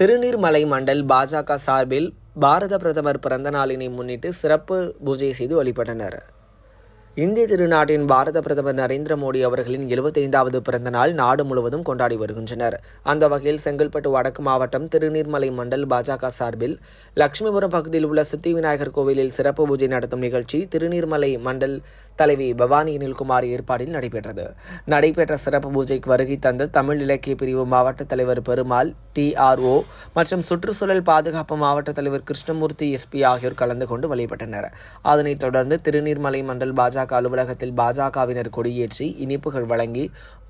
திருநீர்மலை மண்டல் பாஜக சார்பில் பாரத பிரதமர் பிறந்த நாளினை முன்னிட்டு சிறப்பு பூஜை செய்து வழிபட்டனர். இந்திய திருநாட்டின் பாரத பிரதமர் நரேந்திர மோடி அவர்களின் எழுபத்தைந்தாவது பிறந்த நாள் நாடு முழுவதும் கொண்டாடி வருகின்றனர். அந்த வகையில் செங்கல்பட்டு வடக்கு மாவட்டம் திருநீர்மலை மண்டல் பாஜக சார்பில் லட்சுமிபுரம் பகுதியில் உள்ள சித்தி விநாயகர் கோவிலில் சிறப்பு பூஜை நடத்தும் நிகழ்ச்சி திருநீர்மலை மண்டல் தலைவி பவானி அனில்குமார் ஏற்பாடில் நடைபெற்றது. நடைபெற்ற சிறப்பு பூஜைக்கு வருகை தந்த தமிழ் இலக்கிய பிரிவு மாவட்ட தலைவர் பெருமாள் டிஆர்ஓ மற்றும் சுற்றுச்சூழல் பாதுகாப்பு மாவட்ட தலைவர் கிருஷ்ணமூர்த்தி எஸ்பி ஆகியோர் கலந்து கொண்டு வழிபட்டனர். அதனைத் தொடர்ந்து திருநீர்மலை மண்டல் பாஜக அலுவலகத்தில் பாஜகவினர் கொடியேற்றி இனிப்புகள் வழங்கி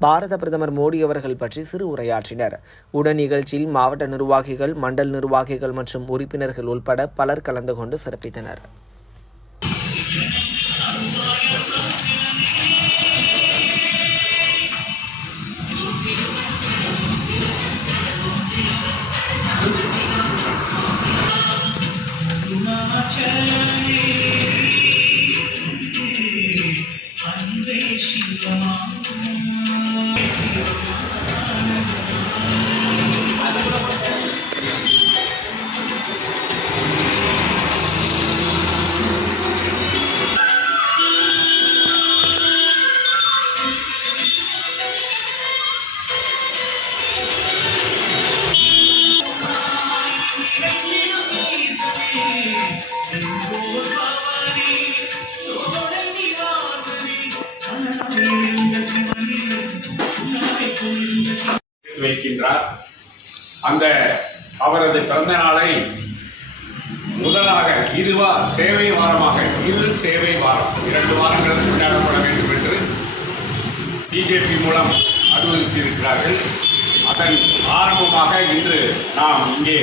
பாரத பிரதமர் மோடி அவர்கள் பற்றி சிறு உரையாற்றினர். உடன் நிகழ்ச்சியில் மாவட்ட நிர்வாகிகள் மண்டல் நிர்வாகிகள் மற்றும் உறுப்பினர்கள் உள்பட பலர் கலந்து கொண்டு சிறப்பித்தனர். journey. வைக்கின்றார். அந்த அவரது பிறந்த நாளை முதலாக இதுவா சேவை வாரமாக இரு சேவை வாரம் இரண்டு வாரங்கள் கொண்டாடப்பட வேண்டும் என்று பிஜேபி மூலம் அறிவித்திருக்கிறார்கள் அதன் ஆரம்பமாக இன்று நாம் இங்கே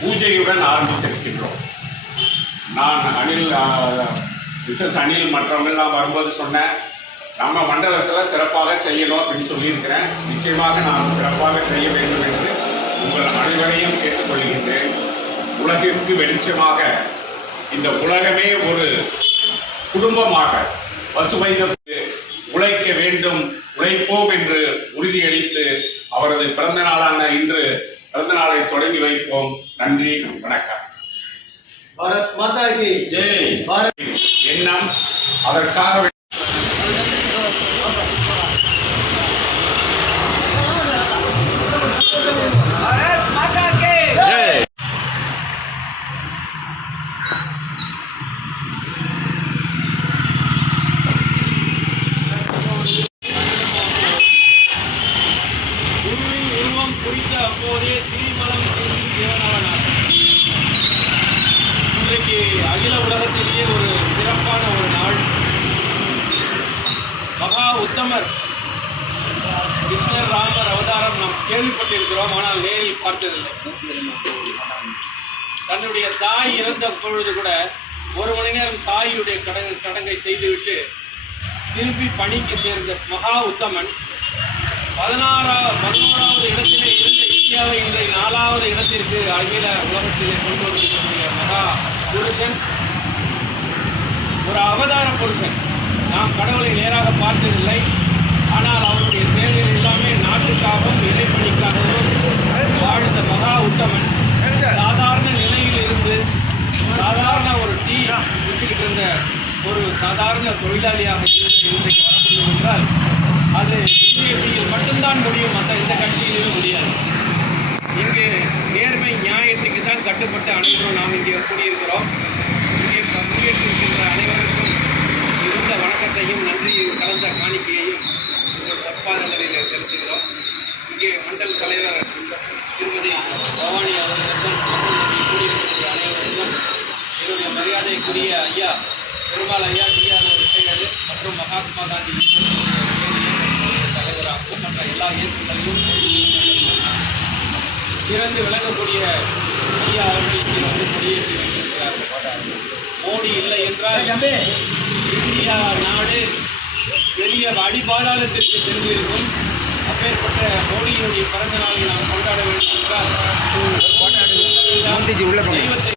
பூஜையுடன் ஆரம்பித்திருக்கின்றோம். நான் அனில் மிஸ்ஸஸ் அனில் நான் வரும்போது சொன்னேன். நம்ம மண்டலத்தில் சிறப்பாக செய்யணும் அப்படின்னு சொல்லியிருக்கிறேன். நிச்சயமாக நான் சிறப்பாக செய்ய வேண்டும் என்று உங்கள் அனைவரையும் கேட்டுக்கொள்கின்றேன். உலகிற்கு வெளிச்சமாக இந்த உலகமே ஒரு குடும்பமாக பசுமைக்கு உழைக்க வேண்டும் உழைப்போம் என்று உறுதியளித்து அவரது பிறந்த நாளான இன்று பிறந்த நாளை தொடங்கி வைப்போம். நன்றி வணக்கம். பாரத் மாதா கி ஜெய். பாரத் எண்ணம் அதற்காக உத்தமர். கிருஷ்ணர் ராமர் அவதாரம் நாம் கேள்விப்பட்டிருக்கிறோம் ஆனால் நேரில் பார்த்ததில்லை. தன்னுடைய தாய் இறந்த பொழுது கூட ஒரு மணி நேரம் தாயுடைய கடங்கு சடங்கை செய்துவிட்டு திரும்பி பணிக்கு சேர்ந்த மகா உத்தமன் பதினாறா பதினோராவது இடத்திலே இருந்த இந்தியாவை இன்றை நாலாவது இடத்திற்கு அகில உலகத்திலே கொண்டு வந்திருக்கக்கூடிய மகா புருஷன். ஒரு அவதார புருஷன். நாம் கடவுளை நேராக பார்த்ததில்லை. ஆனால் அவருடைய செயல்கள் எல்லாமே நாட்டுக்காகவும் இறைப்பணிக்காகவும் வாழ்ந்த மகா உத்தமன். சாதாரண நிலையில் இருந்து சாதாரண ஒரு டீ விட்டுக்கிட்டு இருந்த ஒரு சாதாரண தொழிலாளியாக இருந்து இன்றைக்கு வர முடியும் என்றால் அது பிஜேபியில் மட்டும்தான் முடியும். மற்ற எந்த கட்சியிலும் முடியாது. இங்கு நேர்மை நியாயத்துக்கு தான் கட்டுப்பட்டு அனைவரும் நாம் இங்கே கூடியிருக்கிறோம் இங்கே பங்கேற்றிருக்கின்ற அனைவருக்கும் இருந்த வணக்கத்தையும் நன்றியும் கலந்த காணிக்கையையும் உங்கள் தப்பாத நிலையில் செலுத்துகிறோம் இங்கே மண்டல் தலைவர் திருமதி பவானி அவர்களுக்கும் அனைவருக்கும் என்னுடைய மரியாதைக்குரிய ஐயா பெருமாள் ஐயா டிஆர் விஷயங்கள் மற்றும் மகாத்மா காந்தி தலைவராகவும் மற்ற எல்லா இயக்கங்களையும் சிறந்து விளங்கக்கூடிய ஐயா அவர்கள் இங்கே வந்து கொடியேற்றி வைத்திருக்கிறார்கள் மோடி இல்லை என்றால் இந்தியா நாடு பெரிய அடிபாதாளத்திற்கு சென்றிருக்கும் அப்பேற்பட்ட மோடியினுடைய பிறந்த நாளை நாம் கொண்டாட வேண்டும் என்றால் காந்திஜி உள்ள